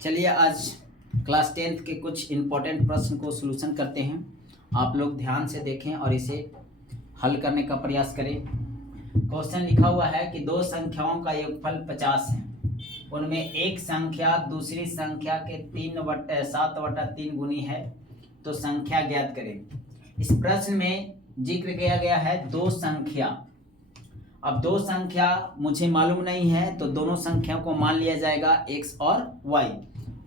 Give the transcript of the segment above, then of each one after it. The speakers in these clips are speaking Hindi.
चलिए आज क्लास 10th के कुछ इम्पोर्टेंट प्रश्न को सॉल्यूशन करते हैं। आप लोग ध्यान से देखें और इसे हल करने का प्रयास करें। क्वेश्चन लिखा हुआ है कि दो संख्याओं का योगफल 50 है, उनमें एक संख्या दूसरी संख्या के 7/3 गुनी है, तो संख्या ज्ञात करें। इस प्रश्न में जिक्र किया गया है दो संख्या। अब दो संख्या मुझे मालूम नहीं है, तो दोनों संख्या को मान लिया जाएगा x और y।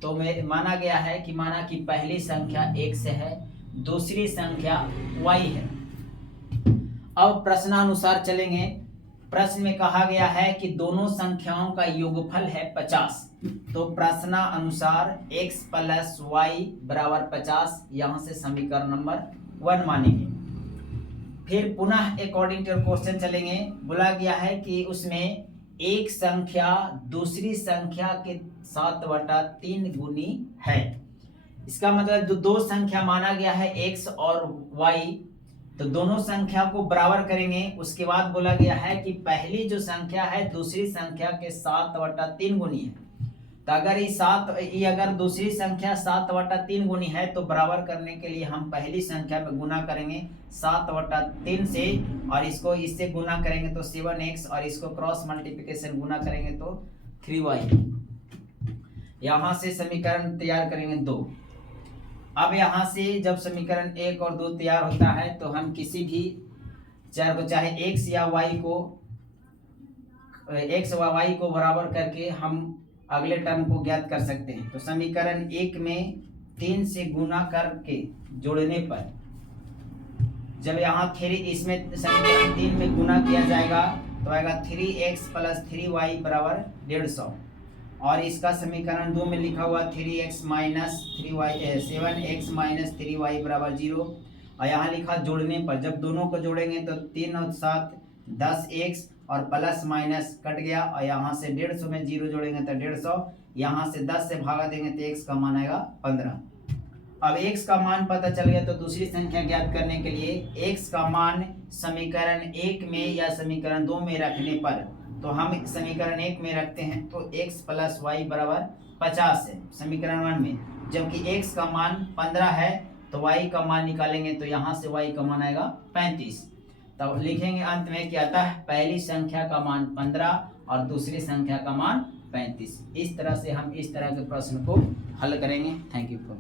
तो माना गया है कि कि पहली संख्या x है, दूसरी संख्या y है। अब प्रश्नानुसार चलेंगे। प्रश्न में कहा गया है कि दोनों संख्याओं का योगफल है 50, तो प्रश्नानुसार x + y = 50। यहाँ से समीकरण नंबर 1 मानेंगे। फिर पुनः अकॉर्डिंग टू क्वेश्चन चलेंगे। बोला गया है कि उसमें एक संख्या दूसरी संख्या के 7/3 गुनी है। इसका मतलब जो दो संख्या माना गया है x और y, तो दोनों संख्या को बराबर करेंगे। उसके बाद बोला गया है कि पहली जो संख्या है दूसरी संख्या के 7/3 गुनी है। तो अगर दूसरी संख्या 7/3 गुनी है, तो बराबर करने के लिए हम पहली संख्या में गुना करेंगे 7/3 से, और इसको इससे गुना करेंगे तो 7x, और इसको क्रॉस मल्टीप्लिकेशन गुना करेंगे तो 3y। यहाँ से समीकरण तैयार करेंगे 2। अब यहाँ से जब समीकरण 1 और 2 तैयार होता है, तो हम किसी भी चर को, चाहे x या y को, x व y को बराबर करके हम अगले टर्म को ज्ञात कर सकते हैं। तो समीकरण 1 में 3 से गुना करके जोड़ने पर, जब यहाँ 3 इसमें समीकरण 3 में गुना किया जाएगा तो आएगा 3x + 3y = 150। और इसका समीकरण 2 में लिखा हुआ 3x - 3y 7x - 3y = 0। और यहाँ लिखा जोड़ने पर, जब दोनों को जोड़ेंगे तो 3 और 7 10x, और प्लस माइनस कट गया, और यहाँ से 150 में 0 जोड़ेंगे तो 150। यहाँ से 10 से भागा देंगे तो x का मान आएगा 15। अब x का मान पता चल गया, तो दूसरी संख्या ज्ञात करने के लिए x का मान समीकरण 1 में या समीकरण 2 में रखने पर, तो हम समीकरण 1 में रखते हैं तो x + y = 50 है समीकरण 1 में, जबकि x का मान 15 है, तो y का मान निकालेंगे तो यहाँ से y का मान आएगा 35। तब लिखेंगे अंत में कि अतः पहली संख्या का मान 15 और दूसरी संख्या का मान 35। इस तरह से हम इस तरह के प्रश्न को हल करेंगे। Thank you for